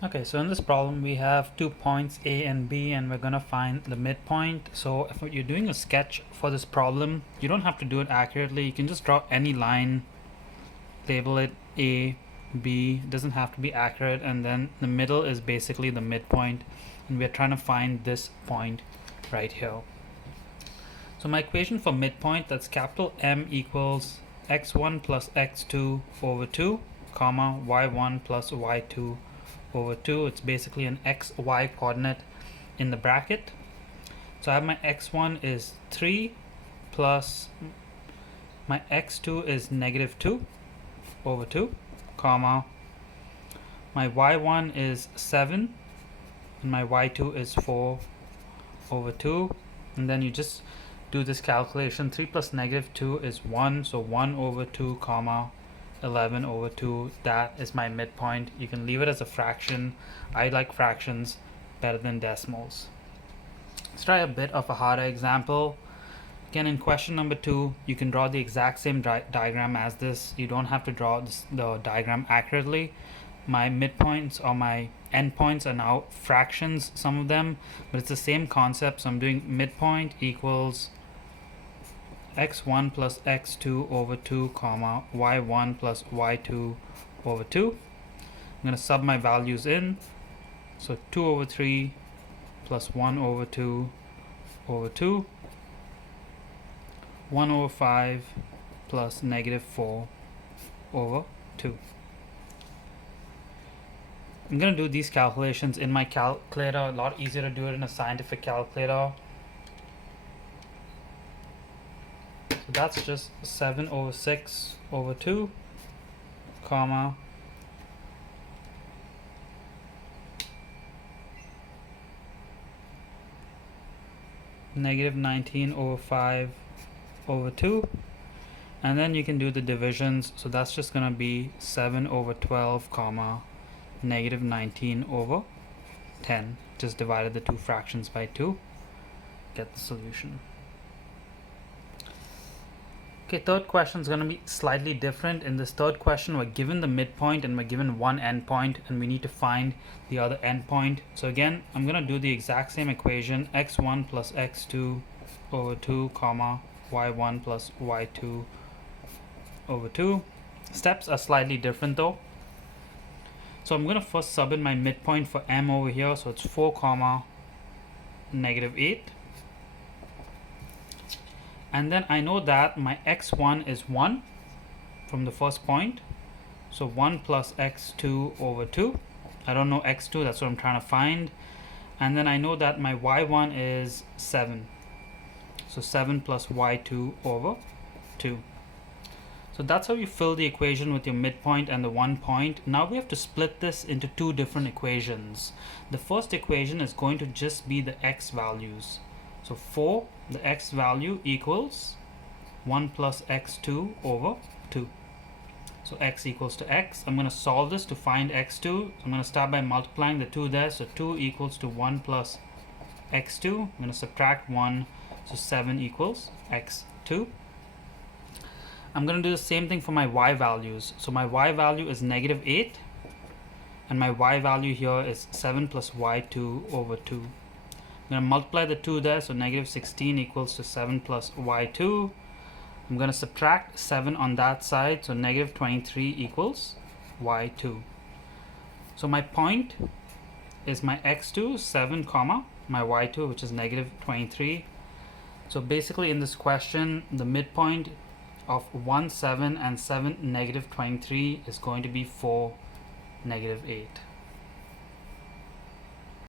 Okay, so in this problem we have 2 points A and B and we're gonna find the midpoint. So if you're doing a sketch for this problem, you don't have to do it accurately. You can just draw any line, label it A, B, it doesn't have to be accurate, and then the middle is basically the midpoint, and we're trying to find this point right here. So my equation for midpoint, that's capital M equals x1 plus x2 over 2, comma, y1 plus y2 over 2. It's basically an xy coordinate in the bracket. So I have my x1 is 3 plus my x2 is negative 2 over 2, comma, my y1 is 7 and my y2 is 4 over 2, and then you just do this calculation. 3 plus negative 2 is 1, so 1 over 2, comma, 11 over 2. That is my midpoint. You can leave it as a fraction. I like fractions better than decimals. Let's try a bit of a harder example. Again, in question number 2, you can draw the exact same diagram as this. You don't have to draw the diagram accurately. My midpoints or my endpoints are now fractions, some of them, but it's the same concept. So I'm doing midpoint equals x1 plus x2 over 2, comma, y1 plus y2 over 2. I'm going to sub my values in. So 2 over 3 plus 1 over 2 over 2. 1 over 5 plus negative 4 over 2. I'm going to do these calculations in my calculator. A lot easier to do it in a scientific calculator. So that's just 7 over 6 over 2, comma, negative 19 over 5 over 2, and then you can do the divisions. So that's just going to be 7 over 12, comma, negative 19 over 10. Just divided the two fractions by 2, get the solution. Okay, third question is going to be slightly different. In this third question, we're given the midpoint and we're given one endpoint, and we need to find the other endpoint. So again, I'm going to do the exact same equation, x1 plus x2 over 2, comma, y1 plus y2 over 2. Steps are slightly different though. So I'm going to first sub in my midpoint for m over here. So it's 4, comma, negative 8. And then I know that my x1 is 1 from the first point. So 1 plus x2 over 2. I don't know x2, that's what I'm trying to find. And then I know that my y1 is 7. So 7 plus y2 over 2. So that's how you fill the equation with your midpoint and the 1 point. Now we have to split this into two different equations. The first equation is going to just be the x values. So for the x value equals 1 plus x2 over 2. So x equals to x. I'm going to solve this to find x2. So I'm going to start by multiplying the 2 there. So 2 equals to 1 plus x2. I'm going to subtract 1. So 7 equals x2. I'm going to do the same thing for my y values. So my y value is negative 8. And my y value here is 7 plus y2 over 2. I'm going to multiply the 2 there, so negative 16 equals to 7 plus y2. I'm going to subtract 7 on that side, so negative 23 equals y2. So my point is my x2, 7, comma, my y2, which is negative 23. So basically in this question, the midpoint of 1, 7, and 7, negative 23 is going to be 4, negative 8.